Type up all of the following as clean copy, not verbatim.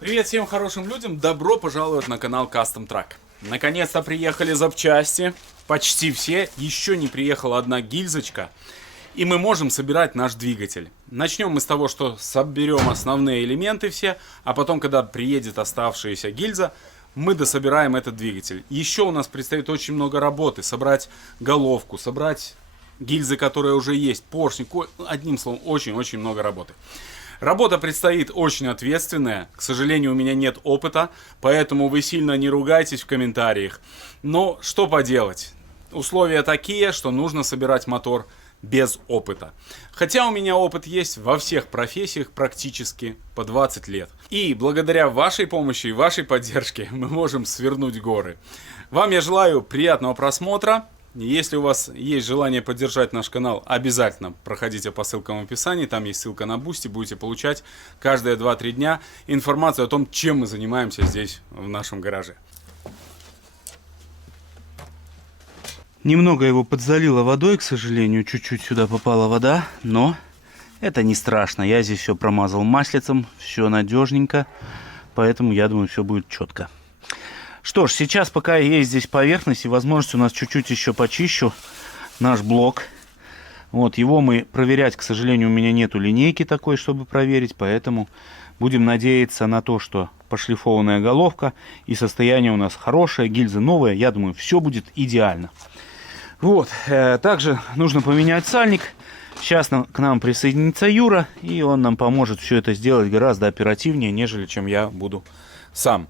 Привет всем хорошим людям, добро пожаловать на канал Custom Truck. Наконец-то приехали запчасти, почти все, еще не приехала одна гильзочка, и мы можем собирать наш двигатель. Начнем мы с того, что соберем основные элементы все, а потом, когда приедет оставшаяся гильза, мы дособираем этот двигатель. Еще у нас предстоит очень много работы, собрать головку, собрать гильзы, которые уже есть, поршни, одним словом, очень-очень много работы. Работа предстоит очень ответственная. К сожалению, у меня нет опыта, поэтому вы сильно не ругайтесь в комментариях. Но что поделать? Условия такие, что нужно собирать мотор без опыта. Хотя у меня опыт есть во всех профессиях практически по 20 лет. И благодаря вашей помощи и вашей поддержке мы можем свернуть горы. Вам я желаю приятного просмотра. Если у вас есть желание поддержать наш канал, обязательно проходите по ссылкам в описании, там есть ссылка на Boosty, будете получать каждые 2-3 дня информацию о том, чем мы занимаемся здесь, в нашем гараже. Немного его подзалило водой, к сожалению, чуть-чуть сюда попала вода, но это не страшно. Я здесь все промазал маслицем, все надежненько, поэтому я думаю, все будет четко. Что ж, сейчас, пока есть здесь поверхность и возможность, у нас чуть-чуть еще почищу наш блок. Вот, его мы проверять, к сожалению, у меня нету линейки такой, чтобы проверить, поэтому будем надеяться на то, что пошлифованная головка и состояние у нас хорошее, гильза новая, я думаю, все будет идеально. Вот, также нужно поменять сальник. Сейчас к нам присоединится Юра, и он нам поможет все это сделать гораздо оперативнее, нежели чем я буду сам.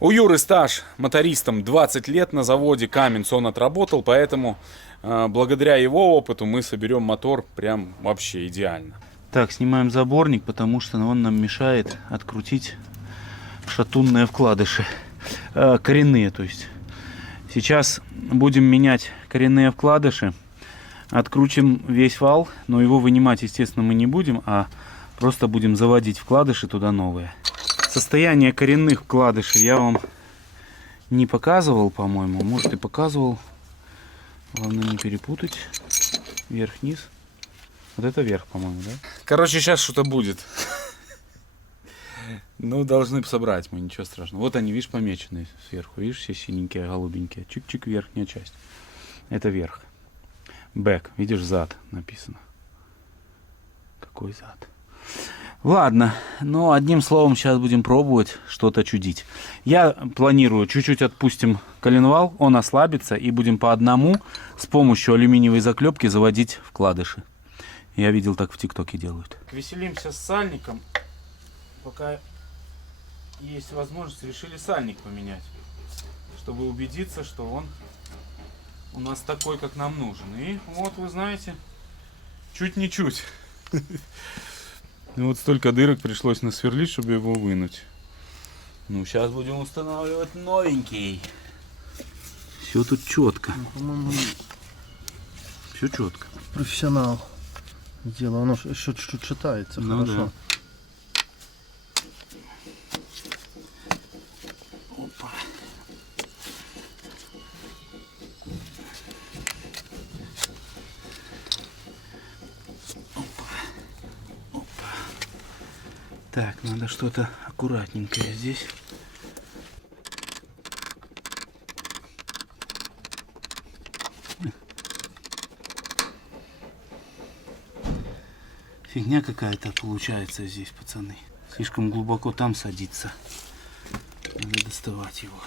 У Юры стаж мотористом 20 лет, на заводе Каменс он отработал, поэтому благодаря его опыту мы соберем мотор прям вообще идеально. Так, снимаем заборник, потому что он нам мешает открутить шатунные вкладыши, коренные, то есть. Сейчас будем менять коренные вкладыши, открутим весь вал, но его вынимать, естественно, мы не будем, а просто будем заводить вкладыши туда новые. Состояние коренных вкладышей я вам не показывал, по-моему. Может, и показывал. Главное не перепутать. Вверх-вниз. Вот это вверх, по-моему, да? Короче, сейчас что-то будет. Ну, должны собрать мы, ничего страшного. Вот они, видишь, помеченные сверху. Видишь, все синенькие, голубенькие. Чик-чик, верхняя часть. Это верх. Бэк. Видишь, зад написано. Какой зад? Ладно, но одним словом сейчас будем пробовать что-то чудить. Я планирую, чуть-чуть отпустим коленвал, он ослабится, и будем по одному с помощью алюминиевой заклепки заводить вкладыши. Я видел, так в ТикТоке делают. Веселимся с сальником. Пока есть возможность, решили сальник поменять, чтобы убедиться, что он у нас такой, как нам нужен. И вот, вы знаете, чуть не чуть. И вот столько дырок пришлось насверлить, чтобы его вынуть. Ну, сейчас будем устанавливать новенький. Все тут четко. По-моему, все четко. профессионал. Дело, оно еще чуть-чуть шатается, Ну, хорошо. Да. Опа. Так, надо что-то аккуратненькое здесь. Фигня какая-то получается здесь, пацаны. Слишком глубоко там садится. Надо доставать его.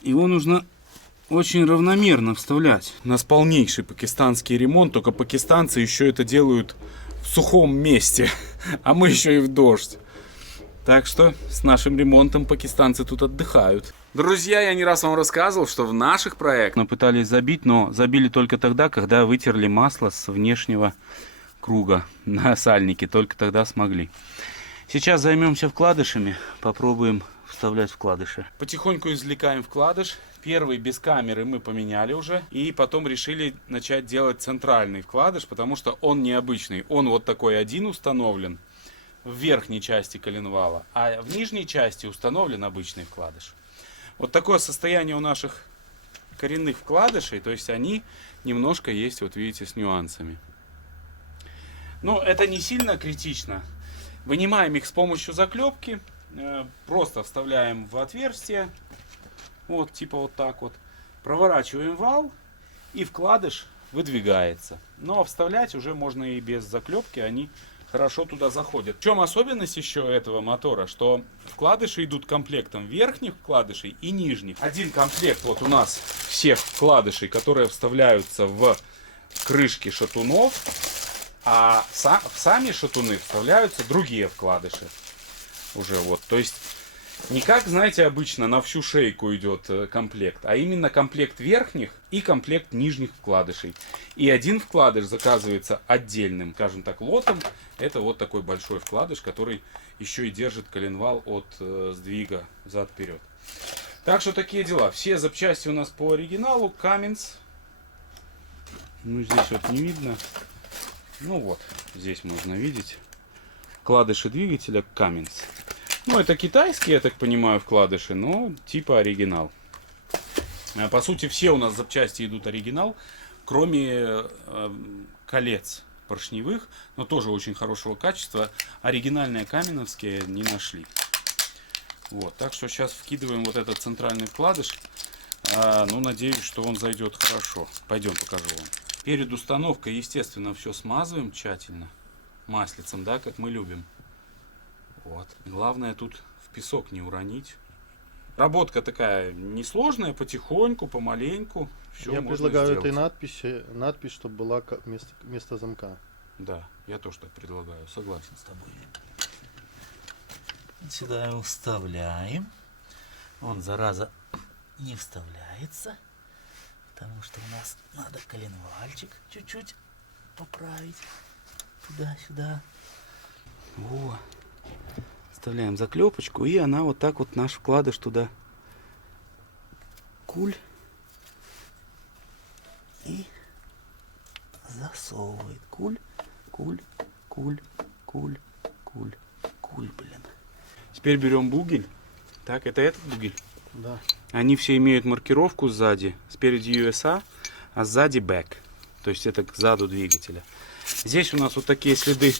Его нужно очень равномерно вставлять. У нас полнейший пакистанский ремонт, только пакистанцы еще это делают в сухом месте, а мы еще и в дождь. Так что с нашим ремонтом пакистанцы тут отдыхают. Друзья, я не раз вам рассказывал, что в наших проектах мы пытались забить, но забили только тогда, когда вытерли масло с внешнего круга на сальнике. Только тогда смогли. Сейчас займемся вкладышами, попробуем вставлять вкладыши. Потихоньку извлекаем вкладыш. Первый без камеры мы поменяли уже. И потом решили начать делать центральный вкладыш, потому что он необычный. Он вот такой один установлен в верхней части коленвала, а в нижней части установлен обычный вкладыш. Вот такое состояние у наших коренных вкладышей. То есть они немножко есть, вот видите, с нюансами. Но это не сильно критично. Вынимаем их с помощью заклепки. Просто вставляем в отверстие. Вот, типа вот так вот. Проворачиваем вал, и вкладыш выдвигается. Но вставлять уже можно и без заклепки, они хорошо туда заходят. В чем особенность еще этого мотора, что вкладыши идут комплектом верхних вкладышей и нижних. Один комплект вот у нас всех вкладышей, которые вставляются в крышки шатунов, а в сами шатуны вставляются другие вкладыши. Уже вот, то есть не как, знаете, обычно на всю шейку идет комплект, а именно комплект верхних и комплект нижних вкладышей. И один вкладыш заказывается отдельным, скажем так, лотом. Это вот такой большой вкладыш, который еще и держит коленвал от сдвига взад-вперед. Так что такие дела. Все запчасти у нас по оригиналу. Cummins. Ну, здесь вот не видно. Ну вот, здесь можно видеть. Вкладыши двигателя Cummins. Ну, это китайские, я так понимаю, вкладыши, но типа оригинал. По сути, все у нас запчасти идут оригинал, кроме колец поршневых, но тоже очень хорошего качества. Оригинальные каменовские не нашли. Вот, так что сейчас вкидываем вот этот центральный вкладыш. Ну, надеюсь, что он зайдет хорошо. Пойдем покажу вам. Перед установкой, естественно, все смазываем тщательно. Маслицем, да, как мы любим. Вот. Главное тут в песок не уронить. Работка такая несложная, потихоньку, помаленьку. Все Я можно предлагаю сделать. этой надпись, чтобы была вместо замка. Да, я тоже так предлагаю, согласен с тобой. Сюда его вставляем. Он, зараза, не вставляется. Потому что у нас надо коленвальчик чуть-чуть поправить. Туда-сюда. Во. Вставляем заклепочку, и она вот так вот наш вкладыш туда. Куль. И засовывает. Куль, куль, куль, куль, куль, куль, блин. Теперь берем бугель. Так, это этот бугель? Да. Они все имеют маркировку сзади. Спереди USA, а сзади back. То есть это к заду двигателя. Здесь у нас вот такие следы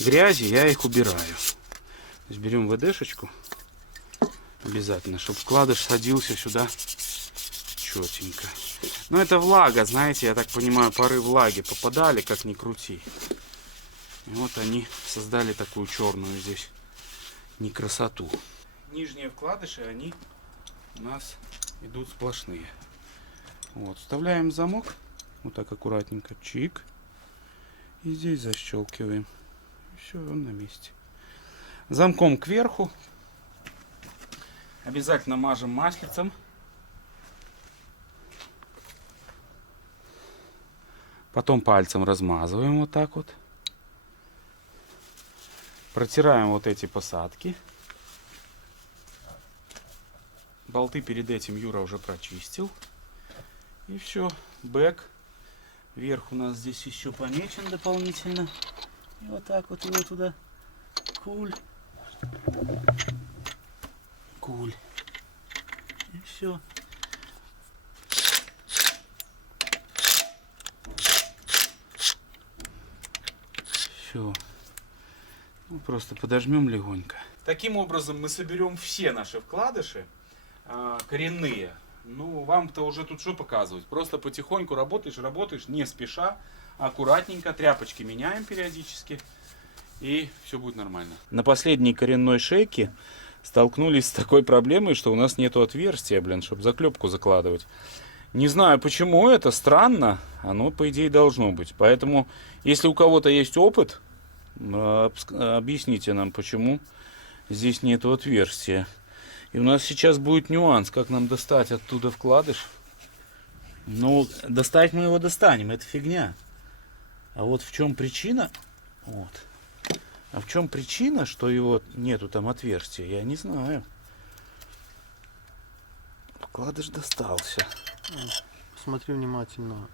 грязи, я их убираю. То есть берем ВДшечку обязательно, чтобы вкладыш садился сюда четенько. Но это влага, знаете, я так понимаю, пары влаги попадали, как ни крути. И вот они создали такую черную здесь некрасоту. Нижние вкладыши, они у нас идут сплошные. Вот, вставляем замок, вот так аккуратненько, чик. И здесь защелкиваем. И все, он на месте. Замком кверху. Обязательно мажем маслицем. Потом пальцем размазываем вот так вот. Протираем вот эти посадки. Болты перед этим Юра уже прочистил. И все. Бэк. Верх у нас здесь еще помечен дополнительно. И вот так вот его туда. Куль. Куль. И все. Все. Ну, просто подожмем легонько. Таким образом мы соберем все наши вкладыши коренные. Ну, вам-то уже тут что показывать? Просто потихоньку работаешь, не спеша, аккуратненько, тряпочки меняем периодически, и все будет нормально. На последней коренной шейке столкнулись с такой проблемой, что у нас нету отверстия, блин, чтобы заклепку закладывать. Не знаю, почему это, странно, оно, по идее, должно быть. Поэтому, если у кого-то есть опыт, объясните нам, почему здесь нету отверстия. И у нас сейчас будет нюанс, как нам достать оттуда вкладыш. Ну, достать мы его достанем, это фигня. А вот в чем причина? Вот. А в чем причина, что его нету там отверстия, я не знаю. Вкладыш достался. Посмотри внимательно,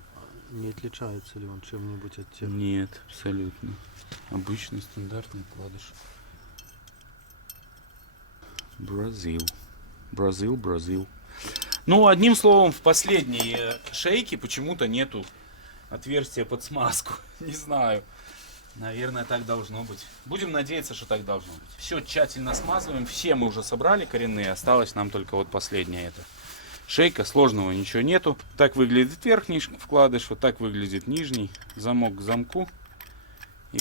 не отличается ли он чем-нибудь от тех. Нет, абсолютно. Обычный стандартный вкладыш. Бразил. Ну, одним словом, в последней шейке почему-то нету отверстия под смазку. Не знаю. Наверное, так должно быть. Будем надеяться, что так должно быть. Все тщательно смазываем. Все мы уже собрали коренные. Осталось нам только вот последнее это. Шейка, сложного ничего нету. Так выглядит верхний вкладыш, вот так выглядит нижний. Замок к замку. И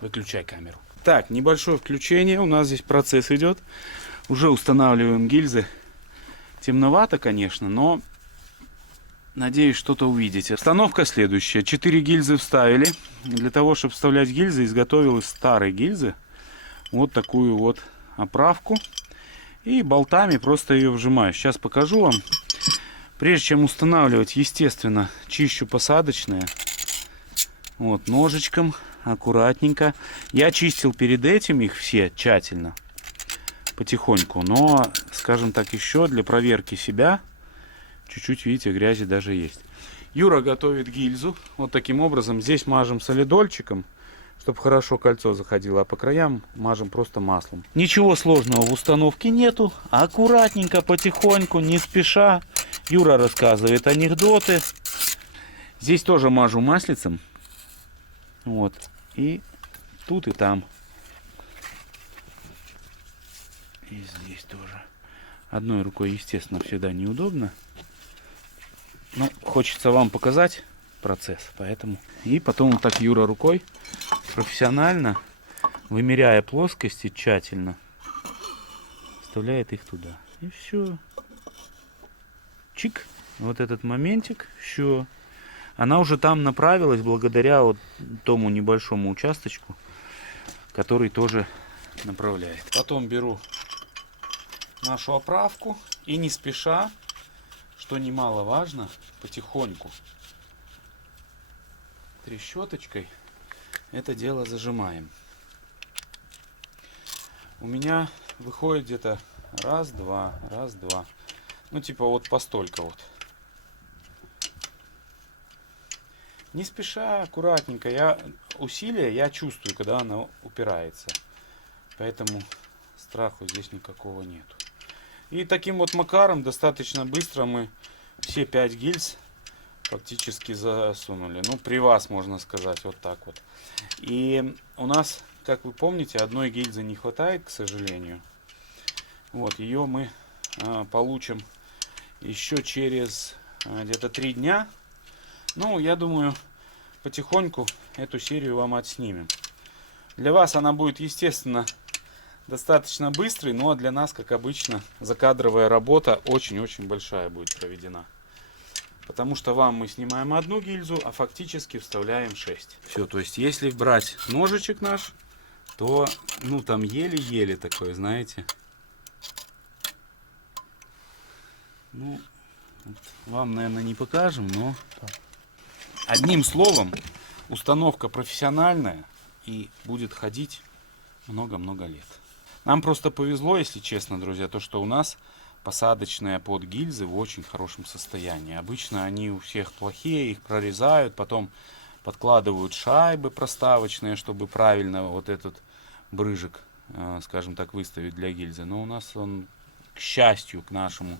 выключай камеру. Так, небольшое включение. У нас здесь процесс идет. Уже устанавливаем гильзы. Темновато, конечно, но надеюсь, что-то увидите. Установка следующая. 4 гильзы вставили. Для того, чтобы вставлять гильзы, изготовил из старой гильзы вот такую вот оправку. И болтами просто ее вжимаю. Сейчас покажу вам. Прежде чем устанавливать, естественно, чищу посадочные. Вот, ножичком, аккуратненько. Я чистил перед этим их все тщательно, потихоньку. Но, скажем так, еще для проверки себя, чуть-чуть, видите, грязи даже есть. Юра готовит гильзу. Вот таким образом. Здесь мажем солидольчиком, чтобы хорошо кольцо заходило, а по краям мажем просто маслом. Ничего сложного в установке нету. Аккуратненько, потихоньку, не спеша. Юра рассказывает анекдоты. Здесь тоже мажу маслицем. Вот. И тут, и там. И здесь тоже. Одной рукой, естественно, всегда неудобно. Но хочется вам показать процесс, поэтому. И потом вот так Юра рукой профессионально, вымеряя плоскости тщательно, вставляет их туда. И все. Чик. Вот этот моментик. Все. Она уже там направилась благодаря вот тому небольшому участочку, который тоже направляет. Потом беру нашу оправку и не спеша, что немаловажно, потихоньку трещоточкой это дело зажимаем. У меня выходит где-то раз-два. Ну типа вот постолько вот. Не спеша, аккуратненько. Усилие я чувствую, когда она упирается. Поэтому страху здесь никакого нету. И таким вот макаром достаточно быстро мы все 5 гильз фактически засунули. Ну, при вас, можно сказать, вот так вот. И у нас, как вы помните, одной гильзы не хватает, к сожалению. Вот, ее мы получим еще через где-то 3 дня. Ну, я думаю, потихоньку эту серию вам отснимем. Для вас она будет, естественно, достаточно быстрой, но для нас, как обычно, закадровая работа очень-очень большая будет проведена. Потому что вам мы снимаем одну гильзу, а фактически вставляем 6. Все, то есть, если брать ножичек наш, то, ну, там еле-еле такое, знаете. Ну, вам, наверное, не покажем, но... Одним словом, установка профессиональная и будет ходить много-много лет. Нам просто повезло, если честно, друзья, то, что у нас посадочные под гильзы в очень хорошем состоянии. Обычно они у всех плохие, их прорезают, потом подкладывают шайбы проставочные, чтобы правильно вот этот брыжик, скажем так, выставить для гильзы. Но у нас он, к счастью, к нашему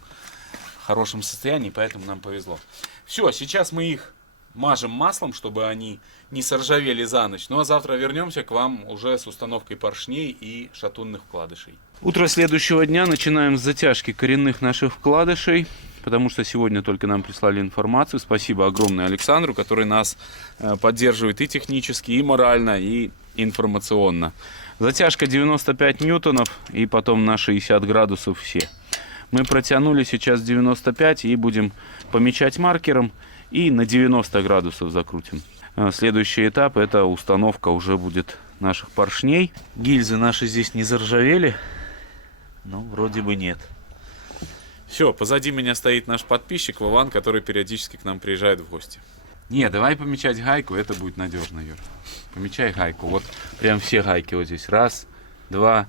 в хорошем состоянии, поэтому нам повезло. Все, сейчас мы их мажем маслом, чтобы они не соржавели за ночь. Ну а завтра вернемся к вам уже с установкой поршней и шатунных вкладышей. Утро следующего дня начинаем с затяжки коренных наших вкладышей, потому что сегодня только нам прислали информацию. Спасибо огромное Александру, который нас поддерживает и технически, и морально, и информационно. Затяжка 95 ньютонов и потом на 60 градусов все. Мы протянули сейчас 95 и будем помечать маркером. И на 90 градусов закрутим. Следующий этап — это установка уже будет наших поршней. Гильзы наши здесь не заржавели, но вроде бы нет. Все, позади меня стоит наш подписчик Вован, который периодически к нам приезжает в гости. Не, давай помечать гайку, это будет надежно, Юр. Помечай гайку. Вот прям все гайки вот здесь. 1, 2,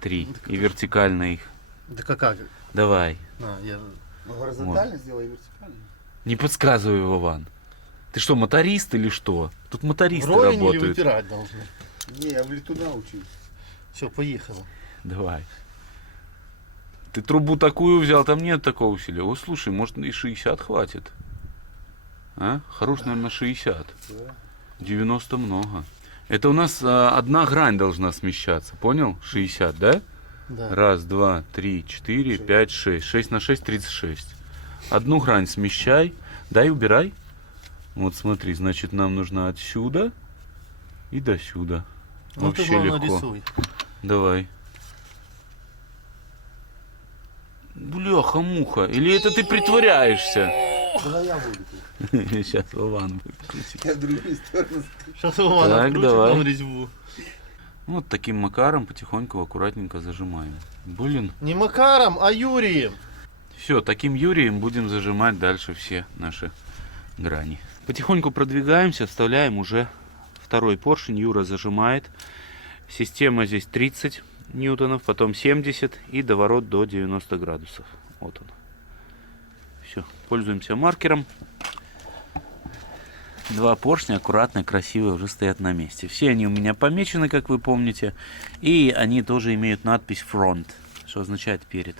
3. И вертикально их. Да как? Давай. Я горизонтально сделай, вертикально. Не подсказывай, Вован. Ты что, моторист или что? Тут мотористы вровень или работают. выпирать должны? Не, я в летуна учусь. Все, поехало. Давай. Ты трубу такую взял, там нет такого усилия. О, слушай, может и 60 хватит. А? Хорош, наверное, 60. Да. 90 много. Это у нас одна грань должна смещаться, понял? 60, да? Да. Раз, два, три, четыре, пять, шесть. 6 на 6, 36. Одну грань смещай, дай убирай. Вот смотри, значит, нам нужно отсюда и до сюда. Ну ты Вообще главное легко. рисуй. Давай. Бляха-муха. Или это ты притворяешься? Куда я буду? Сейчас Вован будет крутить. Я в другую сторону. Сейчас Вова Так, открутит давай. нам резьбу. Вот таким макаром потихоньку, аккуратненько зажимаем. Блин. Не Макаром, а Юрием. Все, таким Юрием будем зажимать дальше все наши грани. Потихоньку продвигаемся, вставляем уже второй поршень. Юра зажимает. Система здесь 30 ньютонов, потом 70 и доворот до 90 градусов. Вот он. Все, пользуемся маркером. Два поршня аккуратно, красивые, уже стоят на месте. Все они у меня помечены, как вы помните. И они тоже имеют надпись front, что означает перед.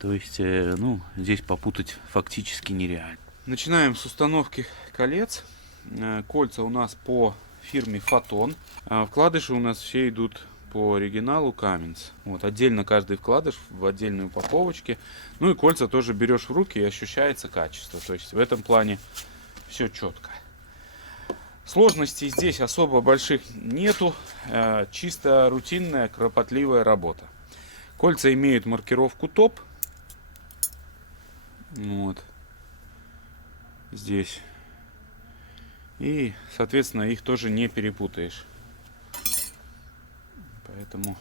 То есть, ну, здесь попутать фактически нереально. Начинаем с установки колец. Кольца у нас по фирме Photon. Вкладыши у нас все идут по оригиналу Cummins. Вот, отдельно каждый вкладыш в отдельной упаковочке. Ну и кольца тоже берешь в руки и ощущается качество. То есть в этом плане все четко. Сложностей здесь особо больших нету. Чисто рутинная, кропотливая работа. Кольца имеют маркировку топ. Вот. Здесь. И, соответственно, их тоже не перепутаешь. Поэтому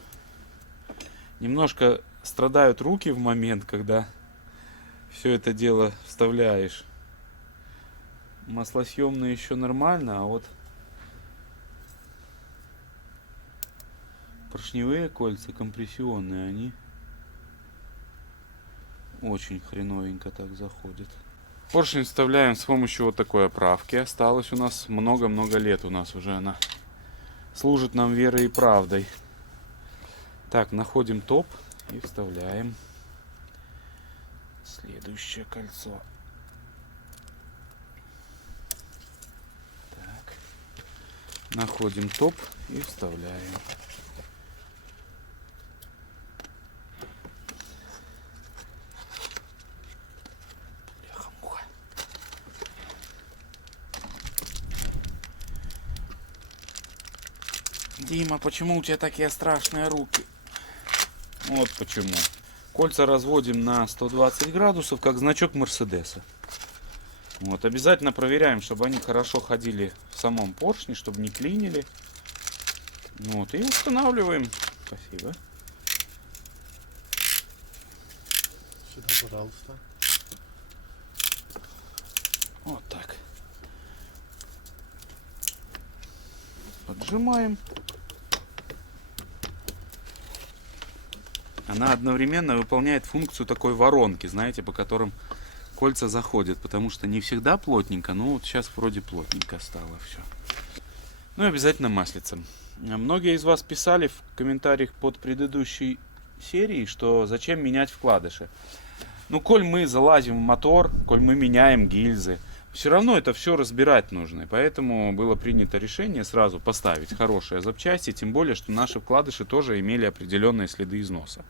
немножко страдают руки в момент, когда все это дело вставляешь. Маслосъемные еще нормально, а вот поршневые кольца, компрессионные, они очень хреновенько так заходят. Поршень вставляем с помощью вот такой оправки. Осталось у нас много-много лет, у нас уже она служит нам верой и правдой. Так, находим топ и вставляем следующее кольцо. Так, находим топ и вставляем. Бляха-муха. Дима, почему у тебя такие страшные руки? Вот почему. Кольца разводим на 120 градусов, как значок Мерседеса. Вот, обязательно проверяем, чтобы они хорошо ходили в самом поршне, чтобы не клинили. Вот, и устанавливаем. Спасибо. Сюда, пожалуйста. Вот так. Поджимаем. Она одновременно выполняет функцию такой воронки, знаете, по которым кольца заходят, потому что не всегда плотненько, но вот сейчас вроде плотненько стало все. Ну и обязательно маслицем. Многие из вас писали в комментариях под предыдущей серией, что зачем менять вкладыши. Ну, коль мы залазим в мотор, коль мы меняем гильзы, все равно это все разбирать нужно. И поэтому было принято решение сразу поставить хорошие запчасти, тем более, что наши вкладыши тоже имели определенные следы износа.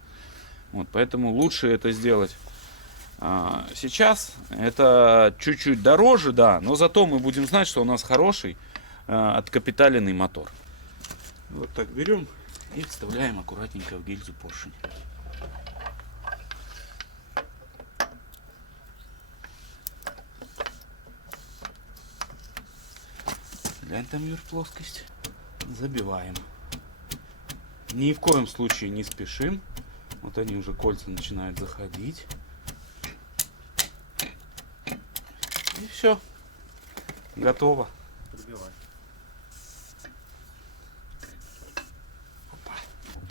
Вот, поэтому лучше это сделать сейчас. Это чуть-чуть дороже, да, но зато мы будем знать, что у нас хороший откапиталенный мотор. Вот так берем и вставляем аккуратненько в гильзу поршень. Глянь, там, Юр, плоскость. Забиваем. Ни в коем случае не спешим. Вот они уже, кольца начинают заходить. И все. Готово. Подбивай.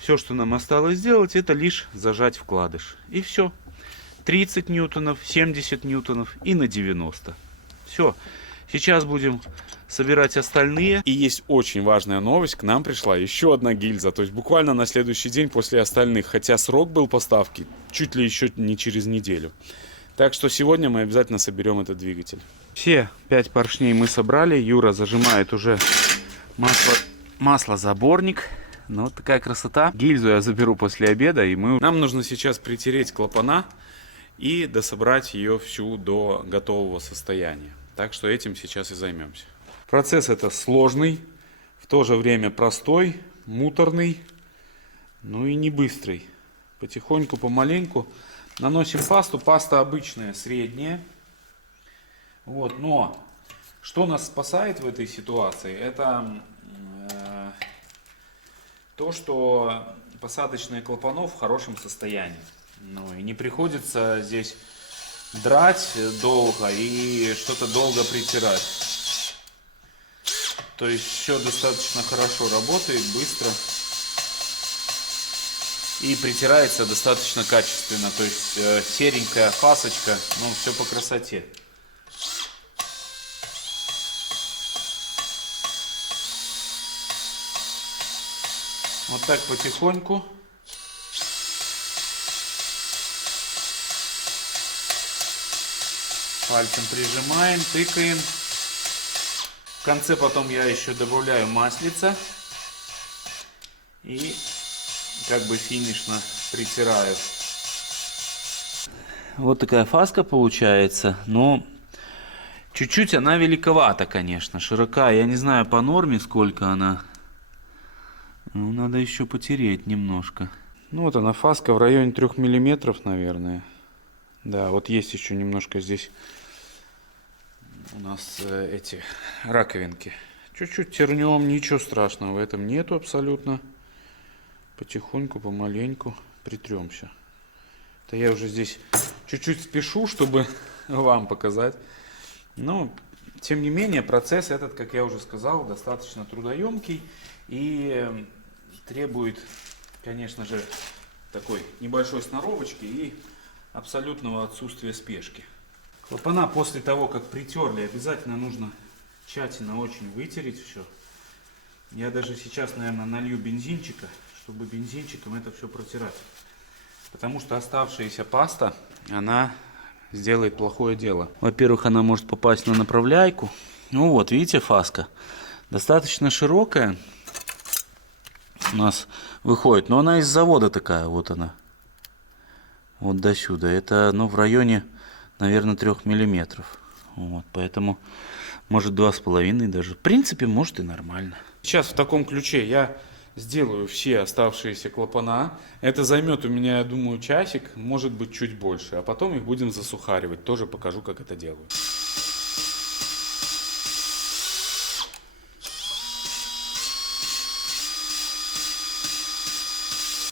Все, что нам осталось сделать, это лишь зажать вкладыш. И все. 30 ньютонов, 70 ньютонов и на 90. Все. Сейчас будем собирать остальные. И есть очень важная новость. К нам пришла еще одна гильза. То есть буквально на следующий день после остальных. Хотя срок был поставки чуть ли еще не через неделю. Так что сегодня мы обязательно соберем этот двигатель. Все 5 поршней мы собрали. Юра зажимает уже маслозаборник. Ну, вот такая красота. Гильзу я заберу после обеда, и Нам нужно сейчас притереть клапана и дособрать ее всю до готового состояния. Так что этим сейчас и займемся. Процесс это сложный, в то же время простой, муторный, ну и не быстрый. Потихоньку, помаленьку наносим пасту. Паста обычная, средняя. Вот, но что нас спасает в этой ситуации, это то, что посадочные клапанов в хорошем состоянии. Ну и не приходится здесь драть долго и что-то долго притирать. То есть все достаточно хорошо работает, быстро. И притирается достаточно качественно. То есть серенькая фасочка, ну все по красоте. Вот так потихоньку. Пальцем прижимаем, тыкаем. В конце потом я еще добавляю маслица. И как бы финишно притираю. вот такая фаска получается. Но чуть-чуть она великовата, конечно. Широка, я не знаю по норме сколько она. Ну, надо еще потереть немножко. Ну вот она, фаска в районе 3 миллиметров, наверное. Да, вот есть еще немножко здесь у нас эти раковинки. Чуть-чуть тернем, ничего страшного в этом нету абсолютно. Потихоньку, помаленьку притремся. Это я уже здесь чуть-чуть спешу, чтобы вам показать. Но, тем не менее, процесс этот, как я уже сказал, достаточно трудоемкий и требует, конечно же, такой небольшой сноровочки и абсолютного отсутствия спешки. Клапана после того, как притерли, обязательно нужно тщательно очень вытереть все. Я даже сейчас, наверное, налью бензинчика, чтобы бензинчиком это все протирать. Потому что оставшаяся паста, она сделает плохое дело. Во-первых, она может попасть на направляйку. Ну вот, видите, фаска достаточно широкая у нас выходит. Но она из завода такая, вот она. Вот до сюда. Это, ну, в районе, наверное, 3 миллиметров. Вот, поэтому, может, 2,5 даже. В принципе, может и нормально. Сейчас в таком ключе я сделаю все оставшиеся клапана. Это займет у меня, я думаю, часик, может быть, чуть больше. А потом их будем засухаривать. Тоже покажу, как это делаю.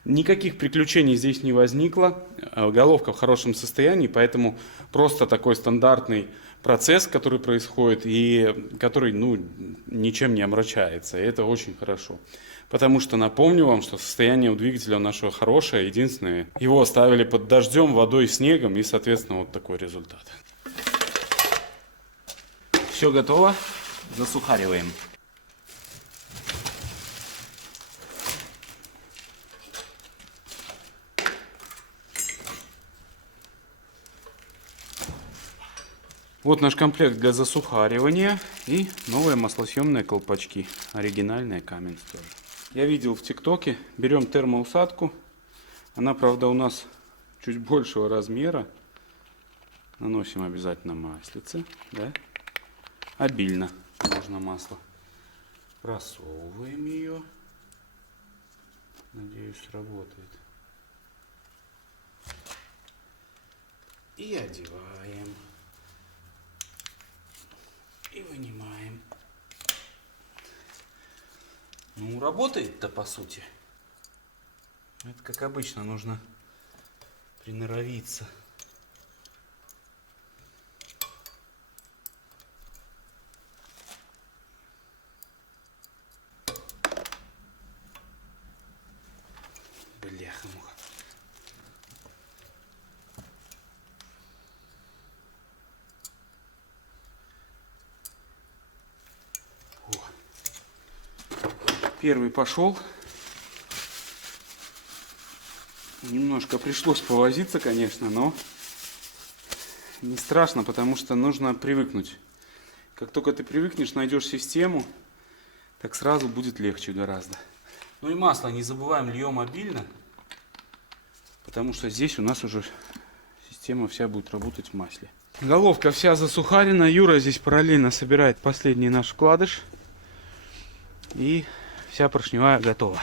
Никаких приключений здесь не возникло. Головка в хорошем состоянии, поэтому просто такой стандартный процесс, который происходит и который, ну, ничем не омрачается. И это очень хорошо. Потому что напомню вам, что состояние у двигателя нашего хорошее. Единственное, его оставили под дождем, водой, снегом, и, соответственно, вот такой результат. Все готово. Засухариваем. Вот наш комплект для засухаривания и новые маслосъемные колпачки. Оригинальные Cummins тоже. Я видел в ТикТоке. Берем термоусадку. Она, правда, у нас чуть большего размера. Наносим обязательно маслице. Да? Обильно можно масло. Просовываем ее. Надеюсь, сработает. И одеваем. И вынимаем. Ну, работает-то, по сути. Это, как обычно, нужно приноровиться. Бляха-муха. Первый пошел. Немножко пришлось повозиться, конечно, но не страшно, потому что нужно привыкнуть Как только ты привыкнешь, найдешь систему, так сразу будет легче гораздо. Ну и масло не забываем, льем обильно, потому что здесь у нас уже система вся будет работать в масле. Головка вся засухарена. Юра здесь параллельно собирает последний наш вкладыш. И вся поршневая готова.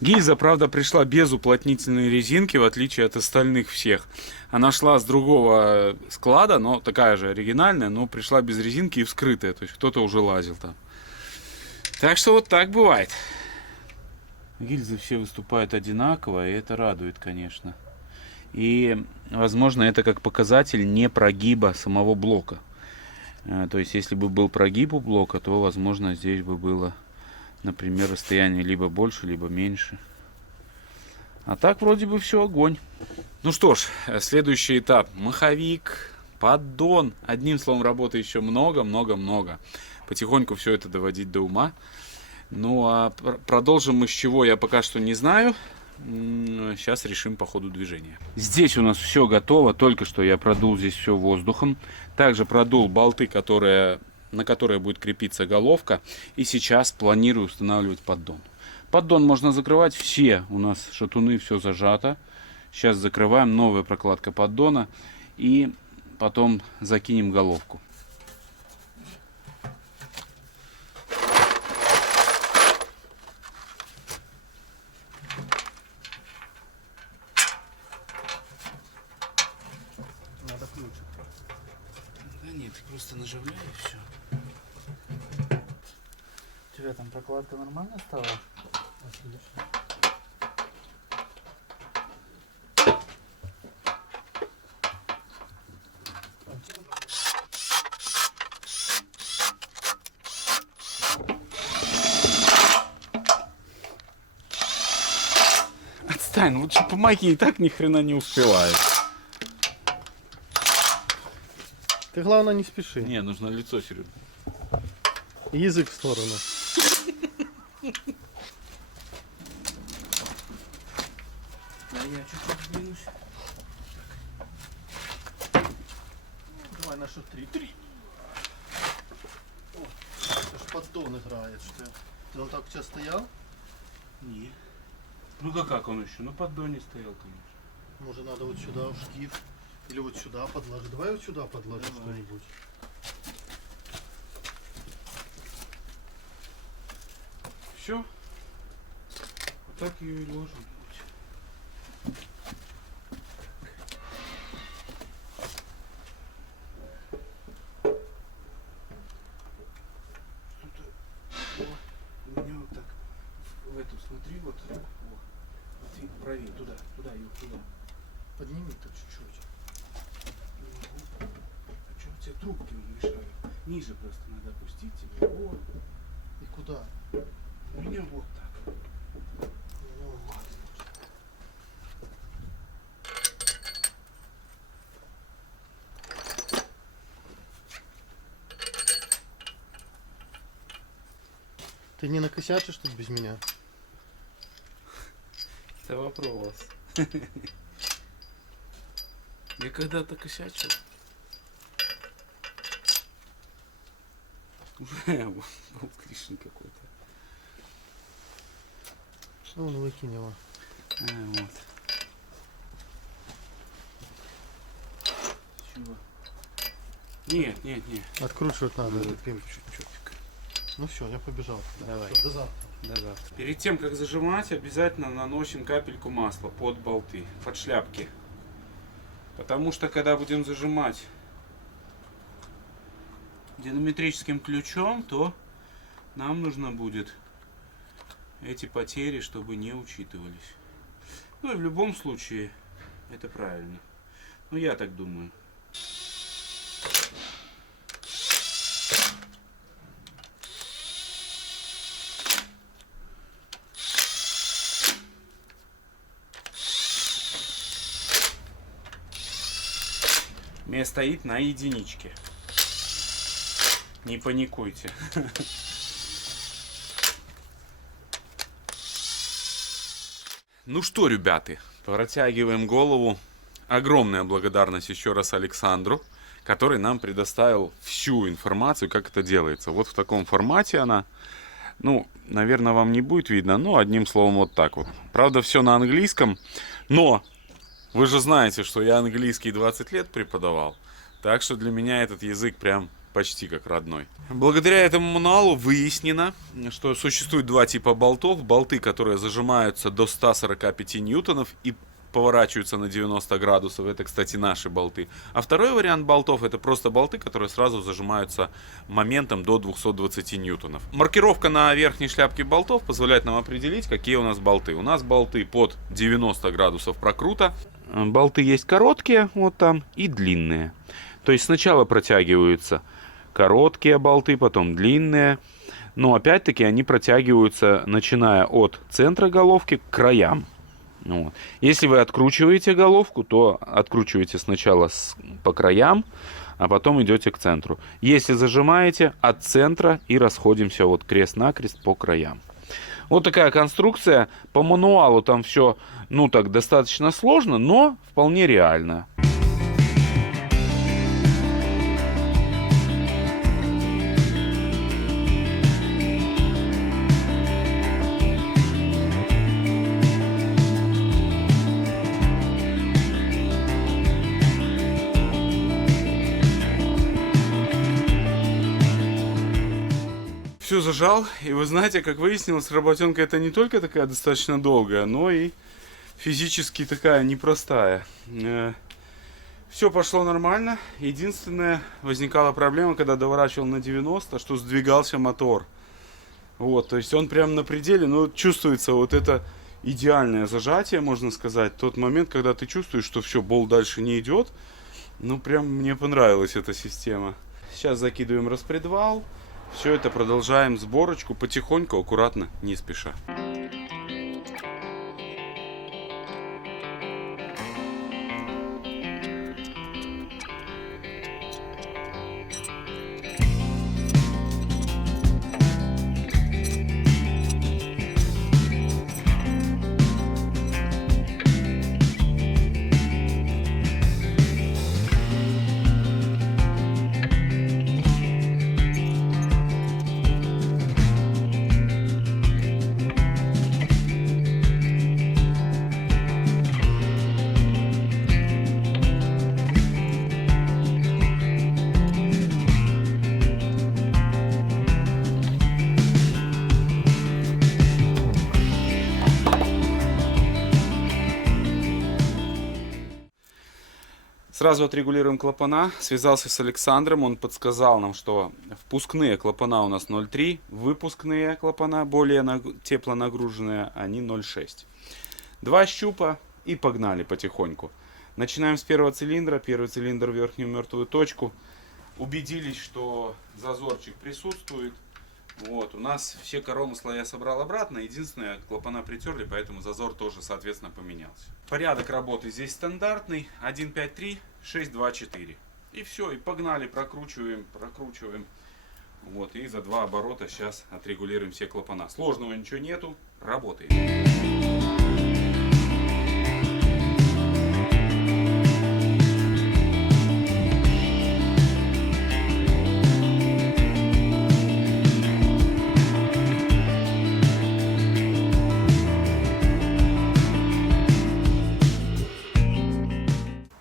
Гильза, правда, пришла без уплотнительной резинки, в отличие от остальных всех. Она шла с другого склада, но такая же оригинальная, но пришла без резинки и вскрытая. То есть кто-то уже лазил там. Так что вот так бывает. Гильзы все выступают одинаково, и это радует, конечно. И, возможно, это как показатель не прогиба самого блока. То есть, если бы был прогиб у блока, то, возможно, здесь бы было, например, расстояние либо больше, либо меньше. А так, вроде бы, все огонь. Ну что ж, следующий этап. Маховик, поддон. Одним словом, работы еще много. Потихоньку все это доводить до ума. Ну, а продолжим мы с чего, я пока что не знаю. Сейчас решим по ходу движения. Здесь у нас все готово. Только что я продул здесь все воздухом. Также продул болты, на которые будет крепиться головка. И сейчас планирую устанавливать поддон. Поддон можно закрывать. Все у нас шатуны, все зажато. Сейчас закрываем. Новая прокладка поддона. И потом закинем головку. Надо ключик. Да нет, просто наживляю и все. У тебя там прокладка нормально стала? Отлично. Отстань, лучше помоги, и так ни хрена не успеваю. Ты главное не спеши. Не, нужно лицо серьезно. И язык в сторону. Да я чуть-чуть сдвинусь. Давай на счет 3. 3. О, это ж поддон играет, что ли? Ты он так у тебя стоял? Не. Ну да как он еще? Ну поддоне стоял, конечно. Может надо вот сюда в штиф. Или вот сюда подложить. Давай вот сюда подложим Давай. что-нибудь. Все. Вот так ее и ложим. У меня вот так. В эту смотри, вот. Вот и правее, туда, ее, туда. Подними так чуть-чуть. Не могу. А что у тебя трубки мешают? Ниже просто надо опустить тебе. Вот. И куда? У меня вот так. Ну, вот. Ты не накосячишь тут без меня? Это вопрос. Я когда-то косячил. Уже был лишний какой-то. Ну, он выкинь его. Вот. Чего? Нет. Откручивать надо этот пин. Чуть-чуть. Ну все, я побежал. Давай. Всё, до завтра. До завтра. Перед тем, как зажимать, обязательно наносим капельку масла под болты, под шляпки. Потому что, когда будем зажимать динаметрическим ключом, то нам нужно будет эти потери, чтобы не учитывались. Ну и в любом случае, это правильно. Ну, я так думаю. Место стоит на единичке. Не паникуйте. Ну что, ребята, протягиваем голову. Огромная благодарность еще раз Александру, который нам предоставил всю информацию, как это делается. Вот в таком формате она. Ну, наверное, вам не будет видно, но одним словом вот так вот. Правда, все на английском, но вы же знаете, что я английский 20 лет преподавал, так что для меня этот язык прям почти как родной. Благодаря этому мануалу выяснено, что существует два типа болтов. Болты, которые зажимаются до 145 ньютонов и поворачиваются на 90 градусов. Это, кстати, наши болты. А второй вариант болтов — это просто болты, которые сразу зажимаются моментом до 220 ньютонов. Маркировка на верхней шляпке болтов позволяет нам определить, какие у нас болты. У нас болты под 90 градусов прокрута. Болты есть короткие, вот там, и длинные. То есть сначала протягиваются короткие болты, потом длинные. Но опять-таки они протягиваются, начиная от центра головки к краям. Вот. Если вы откручиваете головку, то откручиваете сначала по краям, а потом идете к центру. Если зажимаете, от центра и расходимся вот крест-накрест по краям. Вот такая конструкция. По мануалу там все, ну так, достаточно сложно, но вполне реально. Все зажал, и вы знаете, как выяснилось, работенка это не только такая достаточно долгая, но и физически такая непростая. Все пошло нормально. Единственное, возникала проблема, когда доворачивал на 90, что сдвигался мотор. Вот, то есть он прям на пределе, но чувствуется вот это идеальное зажатие, можно сказать. Тот момент, когда ты чувствуешь, что все, болт дальше не идет. Ну, прям мне понравилась эта система. Сейчас закидываем распредвал. Все это продолжаем сборочку потихоньку, аккуратно, не спеша. Сразу отрегулируем клапана. Связался с Александром, он подсказал нам, что впускные клапана у нас 0,3, выпускные клапана, более теплонагруженные, они 0,6. Два щупа и погнали потихоньку. Начинаем с первого цилиндра. Первый цилиндр в верхнюю мертвую точку. Убедились, что зазорчик присутствует. Вот, у нас все коромысла я собрал обратно. Единственное, клапана притерли, поэтому зазор тоже, соответственно, поменялся. Порядок работы здесь стандартный. 1, 5, 3, 6, 2, 4. И все, и погнали, прокручиваем. Вот, и за 2 оборота сейчас отрегулируем все клапана. Сложного ничего нету, работает.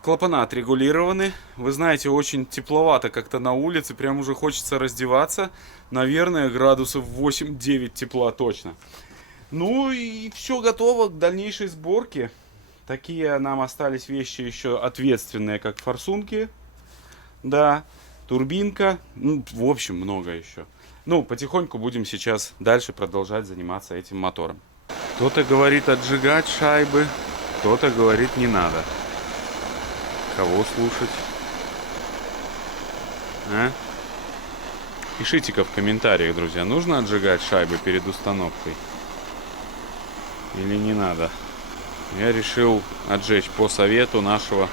Клапана отрегулированы. Вы знаете, очень тепловато как-то на улице. Прям уже хочется раздеваться. Наверное, градусов 8-9 тепла точно. Ну и все готово к дальнейшей сборке. Такие нам остались вещи еще ответственные, как форсунки. Да, турбинка. Ну, в общем, много еще. Ну, потихоньку будем сейчас дальше продолжать заниматься этим мотором. Кто-то говорит отжигать шайбы, кто-то говорит не надо. Кого слушать? А? Пишите-ка в комментариях, друзья, нужно отжигать шайбы перед установкой или не надо? Я решил отжечь по совету нашего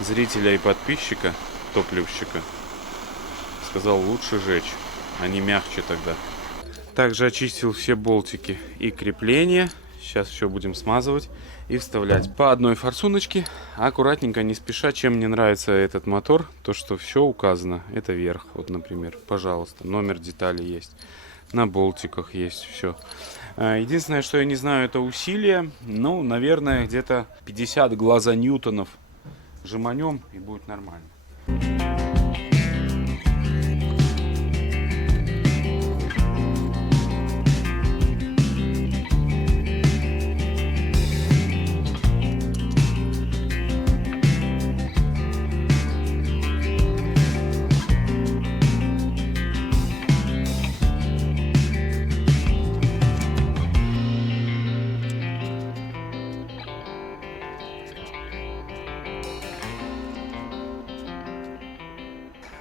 зрителя и подписчика, топливщика. Сказал, лучше жечь, а не мягче тогда. Также очистил все болтики и крепления. Сейчас все будем смазывать и вставлять по одной форсуночке, аккуратненько, не спеша. Чем мне нравится этот мотор, то что все указано. Это верх, вот, например, пожалуйста, номер детали есть, на болтиках есть все. Единственное, что я не знаю, это усилие. Ну, наверное, где-то 50 глаза-ньютонов жиманем, и будет нормально.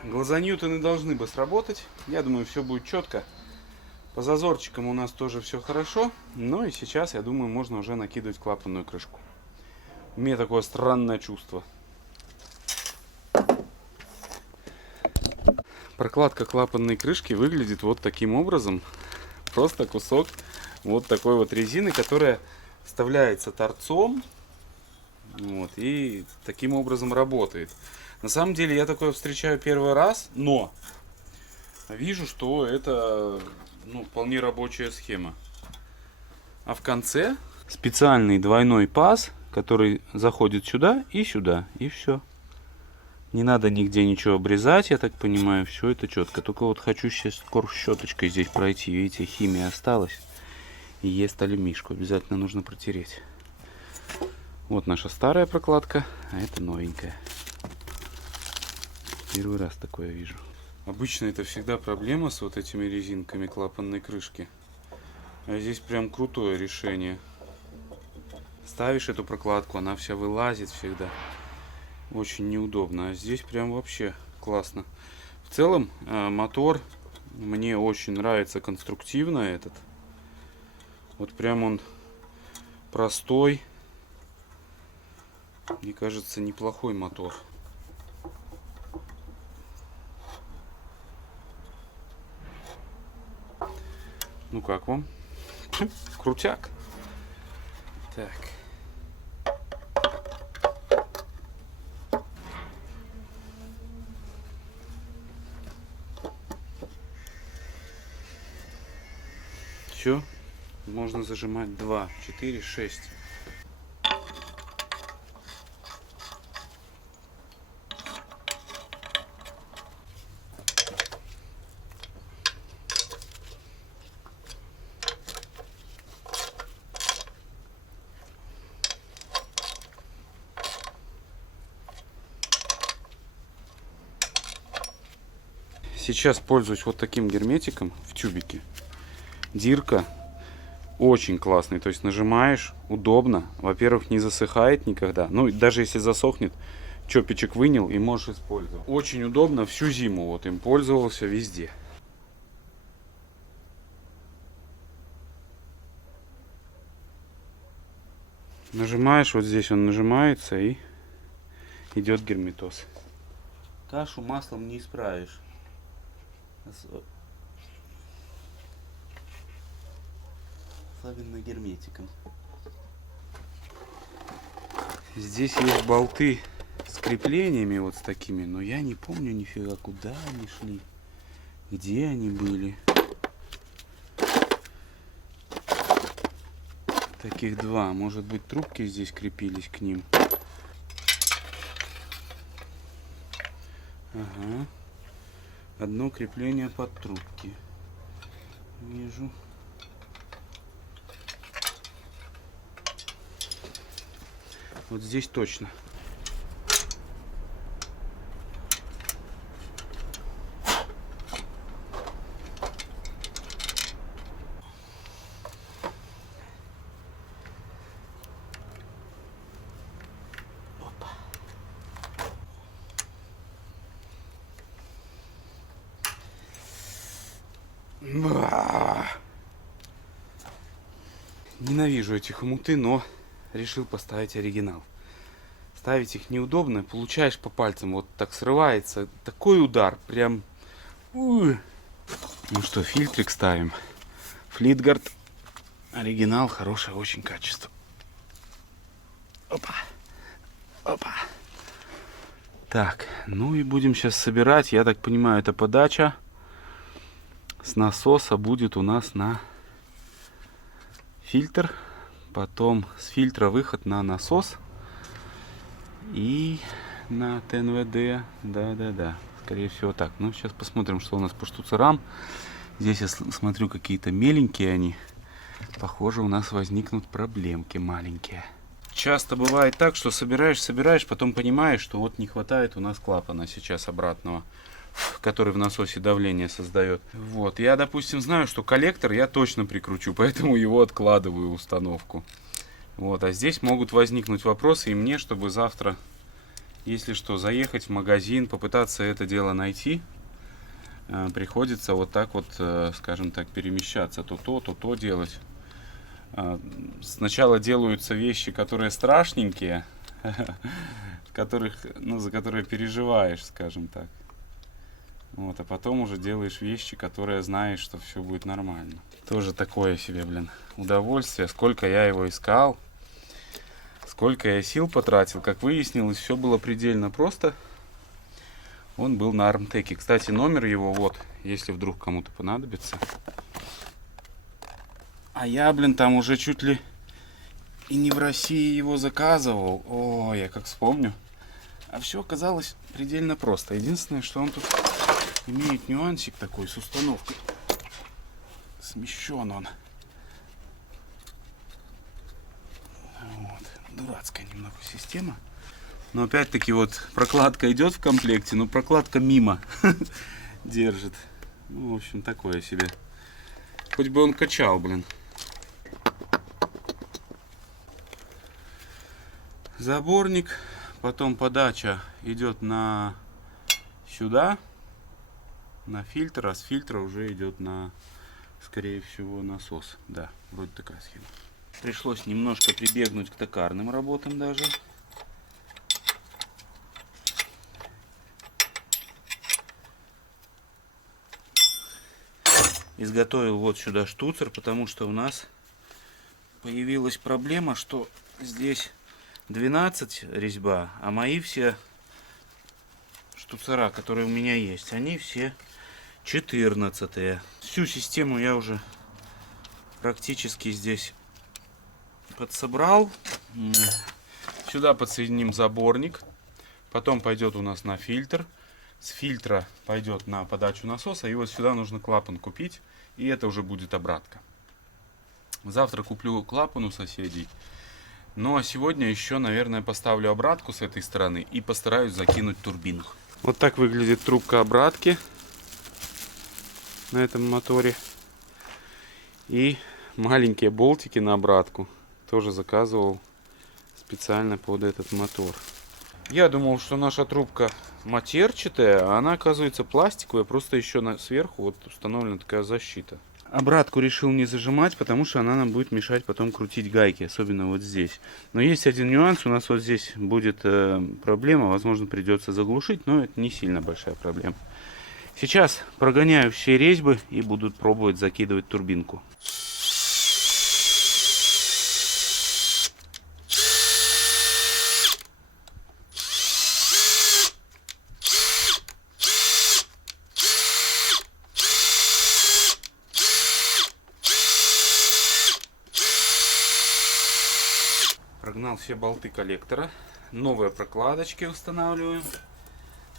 Глаза-ньютоны должны бы сработать. Я думаю, все будет четко. По зазорчикам у нас тоже все хорошо. Ну и сейчас, я думаю, можно уже накидывать клапанную крышку. У меня такое странное чувство. Прокладка клапанной крышки выглядит вот таким образом. Просто кусок вот такой вот резины, которая вставляется торцом. Вот, и таким образом работает. На самом деле я такое встречаю первый раз, но вижу, что это вполне рабочая схема. А в конце специальный двойной паз, который заходит сюда, и все. Не надо нигде ничего обрезать, я так понимаю, все это четко. Только вот хочу сейчас щеточкой здесь пройти. Видите, химия осталась. И есть алюмишку, обязательно нужно протереть. Вот наша старая прокладка, а это новенькая. Первый раз такое вижу. Обычно это всегда проблема с вот этими резинками клапанной крышки. А здесь прям крутое решение. Ставишь эту прокладку, она вся вылазит всегда. Очень неудобно. А здесь прям вообще классно. В целом мотор мне очень нравится конструктивно этот. Вот прям он простой. Мне кажется, неплохой мотор. Ну как вам? Крутяк. Так. Все. Можно зажимать 2, 4, 6. Сейчас пользуюсь вот таким герметиком в тюбике. Дирка очень классный. То есть нажимаешь, удобно. Во-первых, не засыхает никогда. Ну, даже если засохнет, чопичек вынял и можешь использовать. Очень удобно. Всю зиму вот им пользовался везде. Нажимаешь, вот здесь он нажимается и идет герметоз. Кашу маслом не исправишь. Особенно герметиком. Здесь есть болты с креплениями вот с такими, но я не помню нифига, куда они шли, где они были. Таких два. Может быть, трубки здесь крепились к ним. Ага. Одно крепление под трубки. Вижу. Вот здесь точно. Ненавижу эти хомуты, но решил поставить оригинал. Ставить их неудобно, получаешь по пальцам, вот так срывается. Такой удар, прям... Ну что, фильтрик ставим. Флитгард Оригинал, хорошее очень качество. Опа. Опа. Так, ну и будем сейчас собирать. Я так понимаю, это подача с насоса будет у нас на фильтр. Потом с фильтра выход на насос. И на ТНВД. Да. Скорее всего так. Ну, сейчас посмотрим, что у нас по штуцерам. Здесь я смотрю, какие-то меленькие они. Похоже, у нас возникнут проблемки маленькие. Часто бывает так, что собираешь, потом понимаешь, что вот не хватает у нас клапана сейчас обратного, который в насосе давление создает. Вот, я, допустим, знаю, что коллектор я точно прикручу, поэтому его откладываю установку. Вот, а здесь могут возникнуть вопросы и мне, чтобы завтра, если что, заехать в магазин, попытаться это дело найти. Приходится вот так вот, скажем так, перемещаться, то то делать. Сначала делаются вещи, которые страшненькие, за которые переживаешь, скажем так. Вот, а потом уже делаешь вещи, которые знаешь, что все будет нормально. Тоже такое себе, удовольствие. Сколько я его искал, сколько я сил потратил. Как выяснилось, все было предельно просто. Он был на Армтеке. Кстати, номер его вот, если вдруг кому-то понадобится. А я, там уже чуть ли и не в России его заказывал. О, я как вспомню. А все оказалось предельно просто. Единственное, что он тут имеет нюансик такой с установкой. Смещен он. Вот. Дурацкая немного система. Но опять-таки вот прокладка идет в комплекте, но прокладка мимо держит. Ну, в общем, такое себе. Хоть бы он качал, Заборник, потом подача идет на сюда, на фильтр, а с фильтра уже идет на, скорее всего, насос. Да, вроде такая схема. Пришлось немножко прибегнуть к токарным работам даже. Изготовил вот сюда штуцер, потому что у нас появилась проблема, что здесь 12 резьба, а мои все штуцера, которые у меня есть, они все 14. Всю систему я уже практически здесь подсобрал. Сюда подсоединим заборник, потом пойдет у нас на фильтр. С фильтра пойдет на подачу насоса, и вот сюда нужно клапан купить, и это уже будет обратка. Завтра куплю клапан у соседей. Ну а сегодня еще, наверное, поставлю обратку с этой стороны и постараюсь закинуть турбину. Вот так выглядит трубка обратки на этом моторе. И маленькие болтики на обратку тоже заказывал специально под этот мотор. Я думал, что наша трубка матерчатая, а она, оказывается, пластиковая. Просто еще сверху вот установлена такая защита. Обратку решил не зажимать, потому что она нам будет мешать потом крутить гайки, особенно вот здесь. Но есть один нюанс, у нас вот здесь будет проблема, возможно, придется заглушить, но это не сильно большая проблема. Сейчас прогоняю все резьбы и буду пробовать закидывать турбинку. Прогнал все болты коллектора. Новые прокладочки устанавливаем.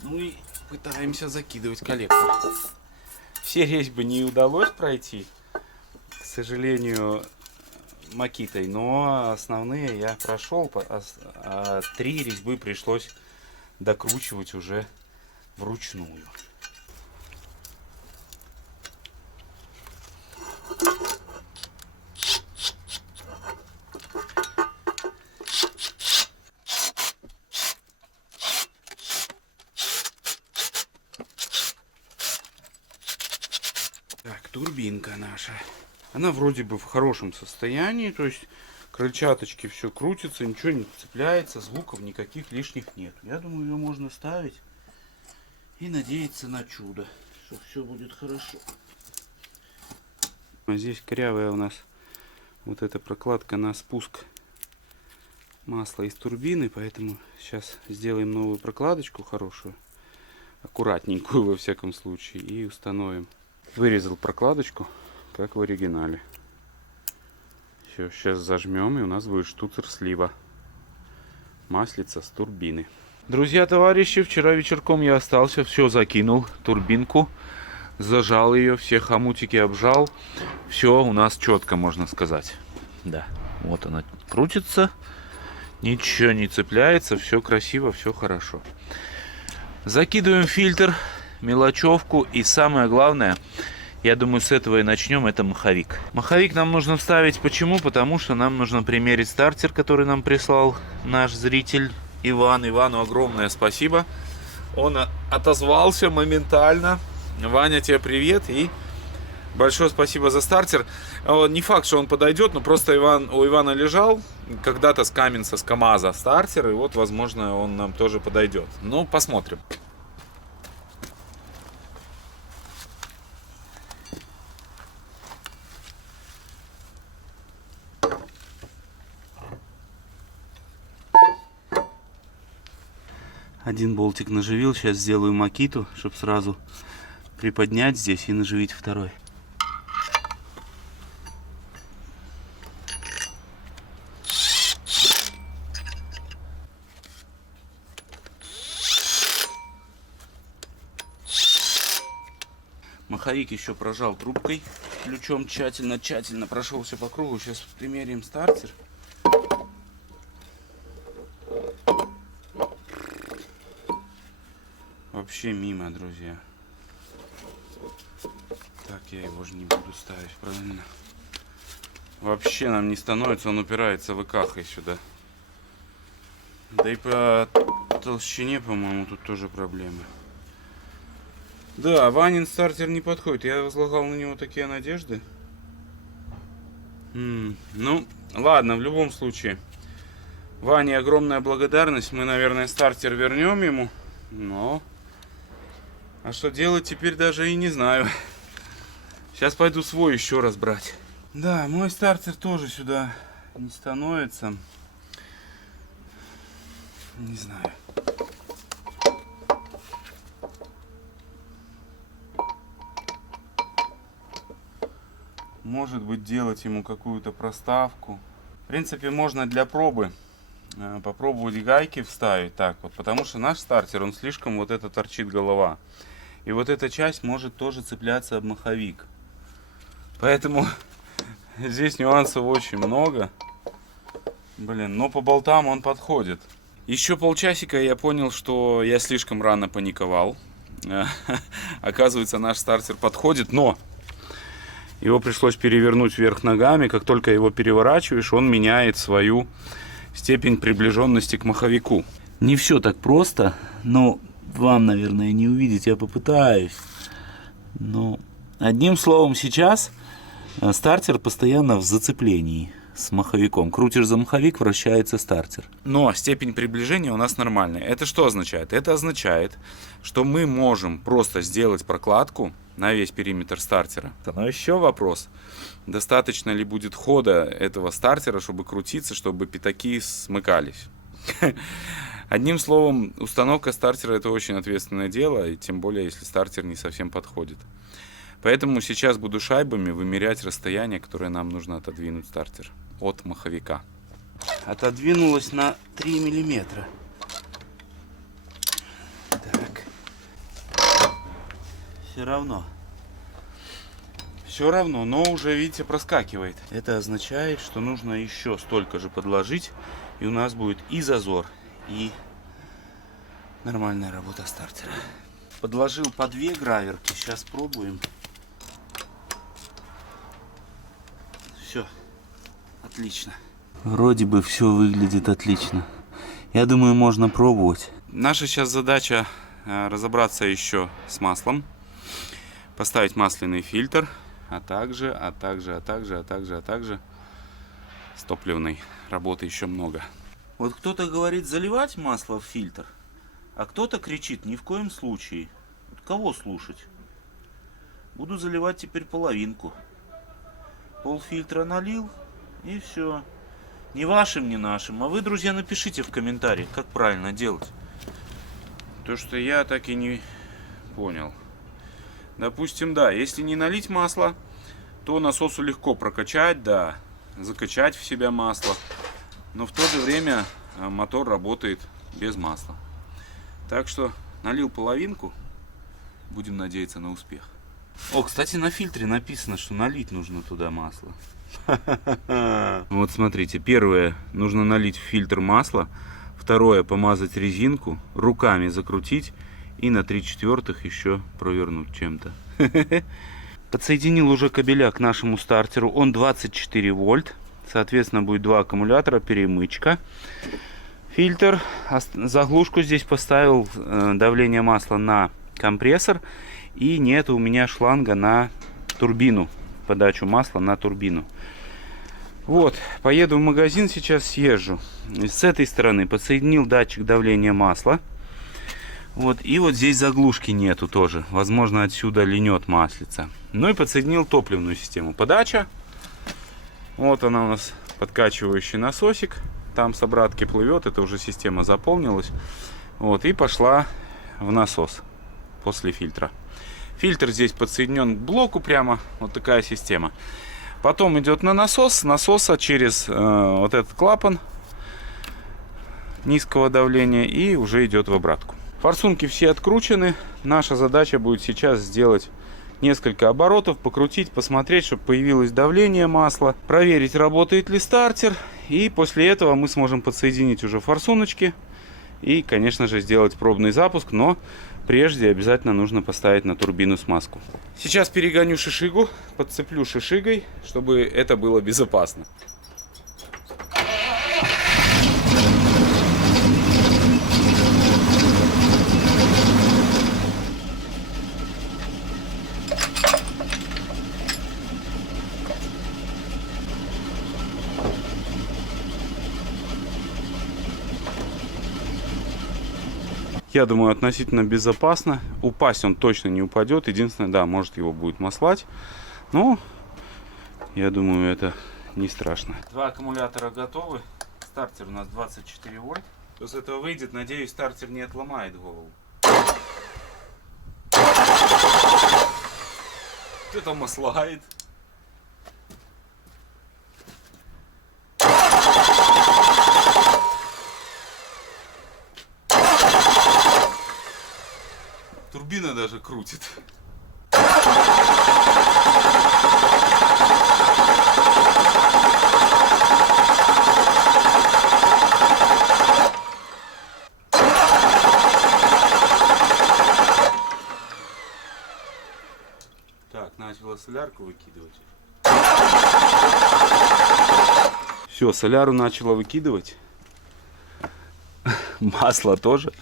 Ну и пытаемся закидывать коллектор. Все резьбы не удалось пройти, к сожалению, макитой. Но основные я прошел. А 3 резьбы пришлось докручивать уже вручную. Так, турбинка наша. Она вроде бы в хорошем состоянии, то есть крыльчаточки все крутится, ничего не цепляется, звуков никаких лишних нет. Я думаю, ее можно ставить и надеяться на чудо, что все будет хорошо. Здесь корявая у нас вот эта прокладка на спуск масла из турбины, поэтому сейчас сделаем новую прокладочку хорошую, аккуратненькую во всяком случае, и установим. Вырезал прокладочку, как в оригинале. Все, сейчас зажмем, и у нас будет штуцер слива. Маслица с турбины. Друзья, товарищи, вчера вечерком я остался, все закинул, турбинку, зажал ее, все хомутики обжал. Все у нас четко, можно сказать. Да, вот она крутится, ничего не цепляется, все красиво, все хорошо. Закидываем фильтр, мелочевку, и самое главное, я думаю, с этого и начнем, это маховик. Маховик нам нужно вставить, почему? Потому что нам нужно примерить стартер, который нам прислал наш зритель Иван. Ивану огромное спасибо. Он отозвался моментально. Ваня, тебе привет и большое спасибо за стартер. Не факт, что он подойдет, но просто у Ивана лежал когда-то с Каменца, с КамАЗа стартер, и вот, возможно, он нам тоже подойдет. Ну, посмотрим. Один болтик наживил, сейчас сделаю макиту, чтобы сразу приподнять здесь и наживить второй. Маховик еще прожал трубкой, ключом тщательно прошелся по кругу. Сейчас примерим стартер. Вообще мимо, друзья. Так, я его же не буду ставить, правильно? Вообще нам не становится, он упирается выкахой сюда. Да и по толщине, по-моему, тут тоже проблемы. Да, Ванин стартер не подходит. Я возлагал на него такие надежды. Ну, ладно, в любом случае. Ване огромная благодарность. Мы, наверное, стартер вернем ему. Но... А что делать теперь даже и не знаю. Сейчас пойду свой еще раз брать. Да, мой стартер тоже сюда не становится. Не знаю. Может быть, делать ему какую-то проставку. В принципе, можно для пробы попробовать гайки вставить так вот. Потому что наш стартер, он слишком вот это торчит голова. И вот эта часть может тоже цепляться об маховик. Поэтому здесь нюансов очень много. Блин, но по болтам он подходит. Еще полчасика я понял, что я слишком рано паниковал. Оказывается, наш стартер подходит, но его пришлось перевернуть вверх ногами. Как только его переворачиваешь, он меняет свою степень приближенности к маховику. Не все так просто, но вам, наверное, не увидеть, я попытаюсь. Но одним словом, сейчас стартер постоянно в зацеплении с маховиком. Крутишь за маховик, вращается стартер. Но степень приближения у нас нормальная. Это что означает? Это означает, что мы можем просто сделать прокладку на весь периметр стартера. Но еще вопрос, достаточно ли будет хода этого стартера, чтобы крутиться, чтобы пятаки смыкались. Одним словом, установка стартера — это очень ответственное дело, и тем более, если стартер не совсем подходит. Поэтому сейчас буду шайбами вымерять расстояние, которое нам нужно отодвинуть стартер от маховика. Отодвинулось на 3 миллиметра. Так. Все равно, но уже, видите, проскакивает. Это означает, что нужно еще столько же подложить, и у нас будет и зазор, и нормальная работа стартера. Подложил по 2 граверки, сейчас пробуем. Все, отлично. Вроде бы все выглядит отлично. Я думаю, можно пробовать. Наша сейчас задача разобраться еще с маслом, поставить масляный фильтр, а также с топливной. Работы еще много. Вот кто-то говорит заливать масло в фильтр, а кто-то кричит ни в коем случае. Вот кого слушать? Буду заливать теперь половинку. Пол фильтра налил, И все. Ни вашим, ни нашим. А вы, друзья, напишите в комментариях, как правильно делать. То, что я так и не понял. Допустим, да, если не налить масло, то насосу легко прокачать, да, закачать в себя масло. Но в то же время мотор работает без масла. Так что налил половинку. Будем надеяться на успех. О, кстати, на фильтре написано, что налить нужно туда масло. Вот смотрите, первое, нужно налить в фильтр масло. Второе, помазать резинку, руками закрутить и на 3/4 еще провернуть чем-то. Подсоединил уже кабеля к нашему стартеру. Он 24 вольт. Соответственно, будет два аккумулятора, перемычка. Фильтр. Заглушку здесь поставил, давление масла на компрессор. И нет у меня шланга на турбину. Подачу масла на турбину. Вот, поеду в магазин, сейчас съезжу. С этой стороны подсоединил датчик давления масла. Вот, и вот здесь заглушки нету тоже. Возможно, отсюда линет маслица. Ну и подсоединил топливную систему. Подача. Вот она у нас, подкачивающий насосик. Там с обратки плывет, это уже система заполнилась. Вот, и пошла в насос после фильтра. Фильтр здесь подсоединен к блоку прямо. Вот такая система. Потом идет на насос. С насоса через вот этот клапан низкого давления и уже идет в обратку. Форсунки все откручены. Наша задача будет сейчас сделать несколько оборотов, покрутить, посмотреть, чтобы появилось давление масла, проверить, работает ли стартер. И после этого мы сможем подсоединить уже форсуночки и, конечно же, сделать пробный запуск. Но прежде обязательно нужно поставить на турбину смазку. Сейчас перегоню шишигу, подцеплю шишигой, чтобы это было безопасно. Я думаю, относительно безопасно. Упасть он точно не упадет. Единственное, да, может его будет маслать. Но я думаю, это не страшно. Два аккумулятора готовы. Стартер у нас 24 вольт. Что с этого выйдет, надеюсь, стартер не отломает голову. Кто-то маслает. Турбина даже крутит. Так, начала солярку выкидывать. Все, соляру начала выкидывать. Масло тоже.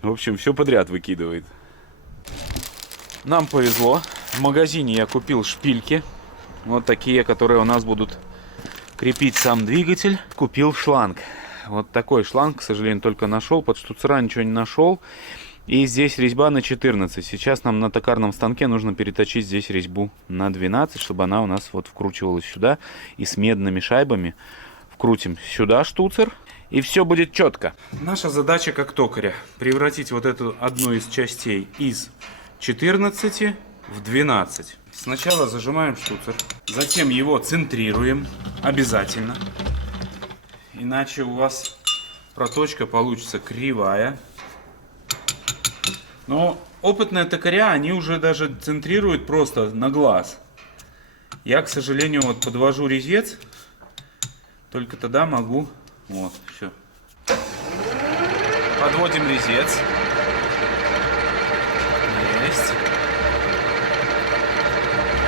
В общем, все подряд выкидывает. Нам повезло. В магазине я купил шпильки. Вот такие, которые у нас будут крепить сам двигатель. Купил шланг. Вот такой шланг, к сожалению, только нашел. Под штуцера ничего не нашел. И здесь резьба на 14. Сейчас нам на токарном станке нужно переточить здесь резьбу на 12, чтобы она у нас вот вкручивалась сюда. И с медными шайбами вкрутим сюда штуцер. И все будет четко. Наша задача как токаря превратить вот эту одну из частей из 14 в 12. Сначала зажимаем штуцер, затем его центрируем обязательно. Иначе у вас проточка получится кривая. Но опытные токаря, они уже даже центрируют просто на глаз. Я, к сожалению, вот подвожу резец. Только тогда могу... Вот, все. Подводим резец. Есть.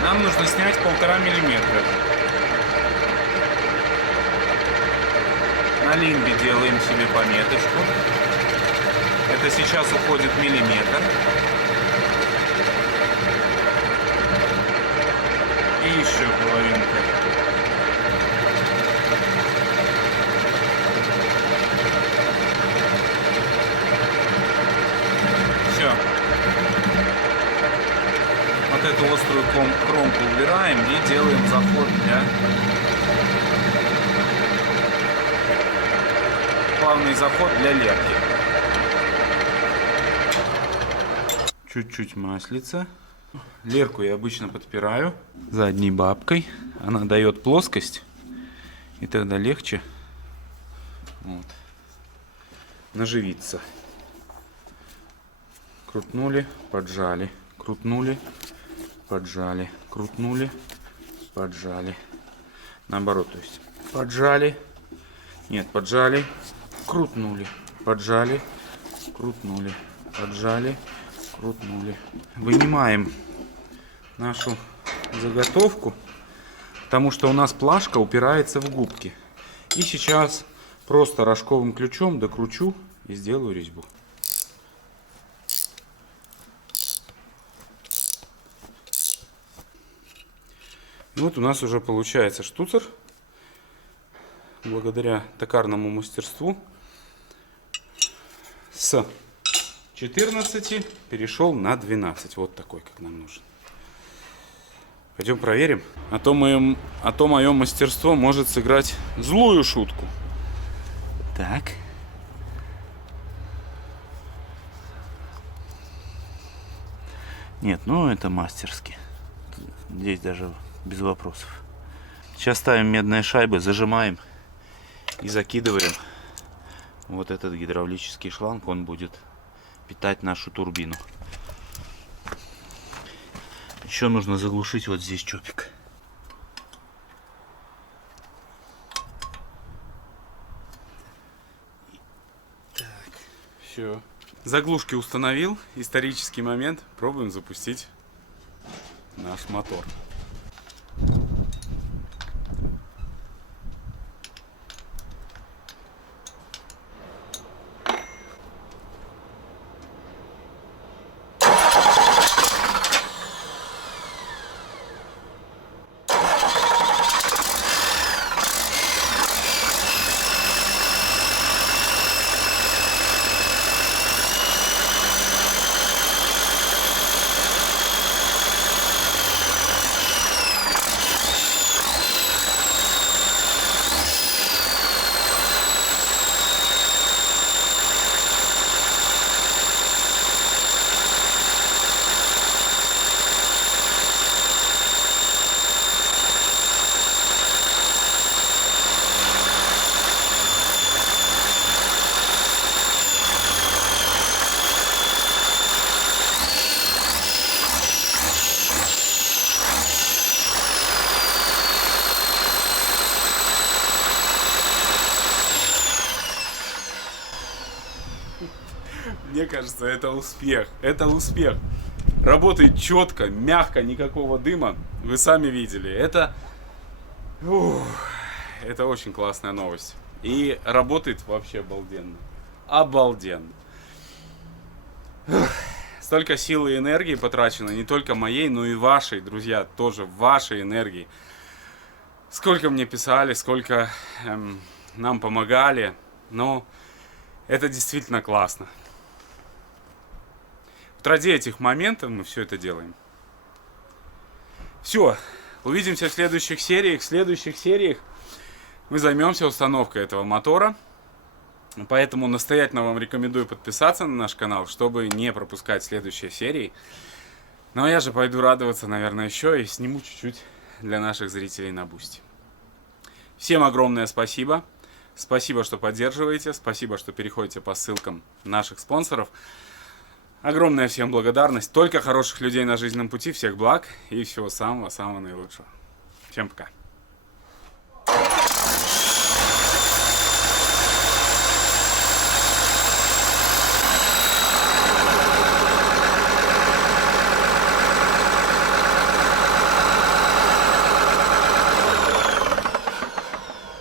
Нам нужно снять 1,5 миллиметра. На линбе делаем себе пометочку. Это сейчас уходит миллиметр. И еще половинка. Вот эту острую кромку убираем и делаем заход для плавный заход для Лерки. Чуть-чуть маслица. Лерку я обычно подпираю задней бабкой. Она дает плоскость. И тогда легче вот наживиться. Крутнули, поджали. Крутнули, поджали. Крутнули, поджали. Наоборот, то есть поджали. Нет, поджали. Крутнули, поджали. Крутнули, поджали. Крутнули. Вынимаем нашу заготовку, потому что у нас плашка упирается в губки. И сейчас просто рожковым ключом докручу и сделаю резьбу. И вот у нас уже получается штуцер. Благодаря токарному мастерству с 14 перешел на 12. Вот такой, как нам нужен. Пойдем проверим. А то мое мастерство может сыграть злую шутку. Так. Нет, ну это мастерски. Здесь даже без вопросов. Сейчас ставим медные шайбы, зажимаем и закидываем вот этот гидравлический шланг. Он будет питать нашу турбину. Еще нужно заглушить вот здесь чопик. Так, все. Заглушки установил. Исторический момент. Пробуем запустить наш мотор. Мне кажется, это успех. Это успех. Работает четко, мягко, никакого дыма. Вы сами видели. Это очень классная новость. И работает вообще обалденно. Обалденно. Столько сил и энергии потрачено, не только моей, но и вашей, друзья, тоже вашей энергии. Сколько мне писали, сколько нам помогали. Но это действительно классно. Ради этих моментов мы все это делаем. Все. Увидимся в следующих сериях. В следующих сериях мы займемся установкой этого мотора. Поэтому настоятельно вам рекомендую подписаться на наш канал, чтобы не пропускать следующие серии. Ну а я же пойду радоваться, наверное, еще и сниму чуть-чуть для наших зрителей на Бусти. Всем огромное спасибо. Спасибо, что поддерживаете. Спасибо, что переходите по ссылкам наших спонсоров. Огромная всем благодарность. Только хороших людей на жизненном пути. Всех благ и всего самого-самого наилучшего. Всем пока.